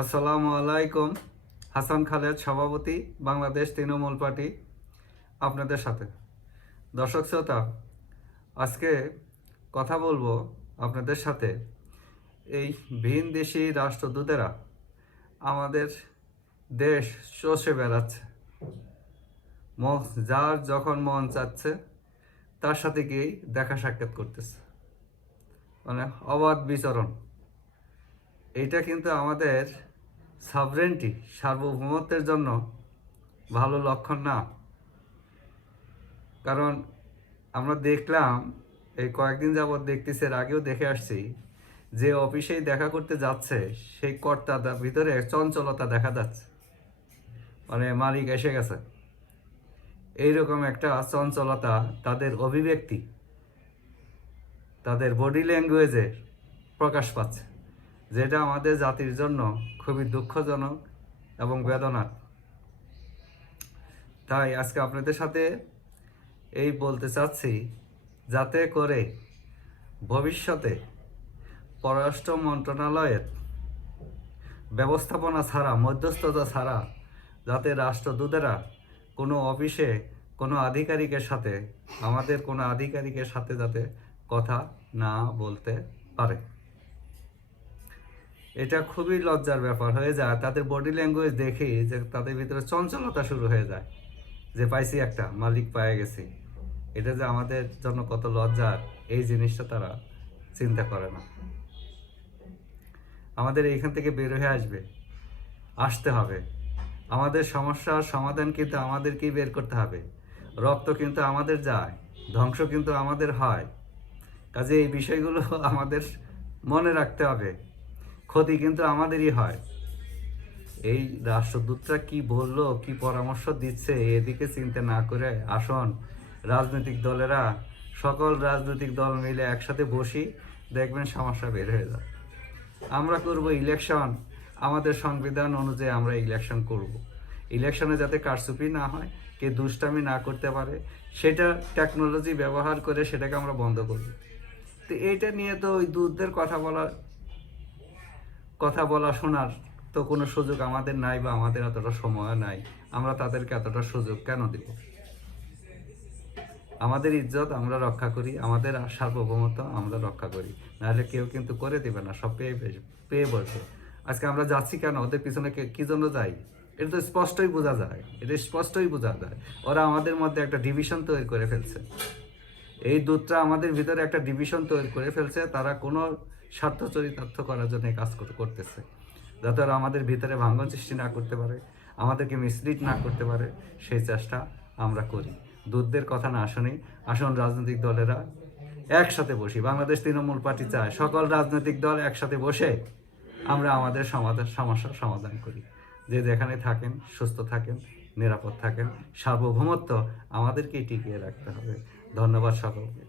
আসসালামু আলাইকুম। হাসান খালেদ, সভাপতি, বাংলাদেশ তৃণমূল পার্টি, আপনাদের সাথে। দর্শক শ্রোতা, আজকে কথা বলবো আপনাদের সাথে এই ভিনদেশি রাষ্ট্রদূতেরা আমাদের দেশ চষে বেড়াচ্ছে। যার যখন মন চাচ্ছে তার সাথে গিয়েই দেখা সাক্ষাৎ করতেছে, মানে অবাধ বিচরণ। এইটা কিন্তু আমাদের সাভরেন্টি, সার্বভৌমত্বের জন্য ভালো লক্ষণ না। কারণ আমরা দেখলাম, এই কয়েকদিন যাবৎ দেখতেছি, এর আগেও দেখে আসছি, যে অফিসেই দেখা করতে যাচ্ছে সেই কর্তার ভিতরে চঞ্চলতা দেখা যাচ্ছে, মানে মালিক এসে গেছে এইরকম একটা চঞ্চলতা, তাদের অভিব্যক্তি, তাদের বডি ল্যাঙ্গুয়েজে প্রকাশ পাচ্ছে, যেটা আমাদের জাতির জন্য খুবই দুঃখজনক এবং বেদনার। তাই আজকে আপনাদের সাথে এই বলতে চাচ্ছি, যাতে করে ভবিষ্যতে পররাষ্ট্র মন্ত্রণালয়ের ব্যবস্থাপনা ছাড়া, মধ্যস্থতা ছাড়া, যাতে রাষ্ট্রদূতেরা কোনো অফিসে কোনো আধিকারিকের সাথে, আমাদের কোনো আধিকারিকের সাথে যাতে কথা না বলতে পারে। এটা খুবই লজ্জার ব্যাপার হয়ে যায়। তাদের বডি ল্যাঙ্গুয়েজ দেখি যে তাদের ভিতরে চঞ্চলতা শুরু হয়ে যায়, যে পাইছি একটা মালিক পায়ে গেছি। এটা যে আমাদের জন্য কত লজ্জার, এই জিনিসটা তারা চিন্তা করে না। আমাদের এইখান থেকে বের হয়ে আসতে হবে। আমাদের সমস্যার সমাধান কিন্তু আমাদেরকেই বের করতে হবে। রক্ত কিন্তু আমাদের যায়, ধ্বংস কিন্তু আমাদের হয়। কাজে এই বিষয়গুলো আমাদের মনে রাখতে হবে। ক্ষতি কিন্তু আমাদেরই হয়। এই রাষ্ট্রদূতরা কি বললো, কি পরামর্শ দিচ্ছে, এদিকে চিন্তা না করে আসুন রাজনৈতিক দলেরা, সকল রাজনৈতিক দল মিলে একসাথে বসি, দেখবেন সমস্যা বের হয়ে যায়। আমরা করব ইলেকশন, আমাদের সংবিধান অনুযায়ী আমরা ইলেকশন করব। ইলেকশনে যাতে কারচুপি না হয়, কে দুষ্টামি না করতে পারে, সেটা টেকনোলজি ব্যবহার করে সেটাকে আমরা বন্ধ করব। তো এইটা নিয়ে তো ওই দূতদের কথা বলা শোনার তো কোনো সুযোগ আমাদের নাই, বা আমাদের এতটা সময় নাই। আমরা তাদেরকে এতটা সুযোগ কেন দেব? আমাদের ইজ্জত আমরা রক্ষা করি, আমাদের সার্বভৌমত্ব আমরা রক্ষা করি, নাহলে কেউ কিন্তু করে দেবে না, সব পেয়ে বসবে। আজকে আমরা যাচ্ছি কেন, ওদের পিছনে কী জন্য যাই, এটা তো স্পষ্টই বোঝা যায়। ওরা আমাদের মধ্যে একটা ডিভিশন তৈরি করে ফেলছে। এই দূতরা আমাদের ভিতরে একটা ডিভিশন তৈরি করে ফেলছে। তারা কোনো স্বার্থ চরিতার্থ করার জন্য কাজ করতেছে, যাতে ওরা আমাদের ভিতরে ভাঙন সৃষ্টি না করতে পারে, আমাদেরকে মিসলিড না করতে পারে, সেই চেষ্টা আমরা করি। দূতদের কথা না শুনি, আসুন রাজনৈতিক দলেরা একসাথে বসি। বাংলাদেশ তৃণমূল পার্টি চায় সকল রাজনৈতিক দল একসাথে বসে আমরা আমাদের সমস্যার সমাধান করি। যে যেখানে থাকেন সুস্থ থাকেন, নিরাপদ থাকেন। সার্বভৌমত্ব আমাদেরকেই টিকিয়ে রাখতে হবে। ধন্যবাদ সকলকে।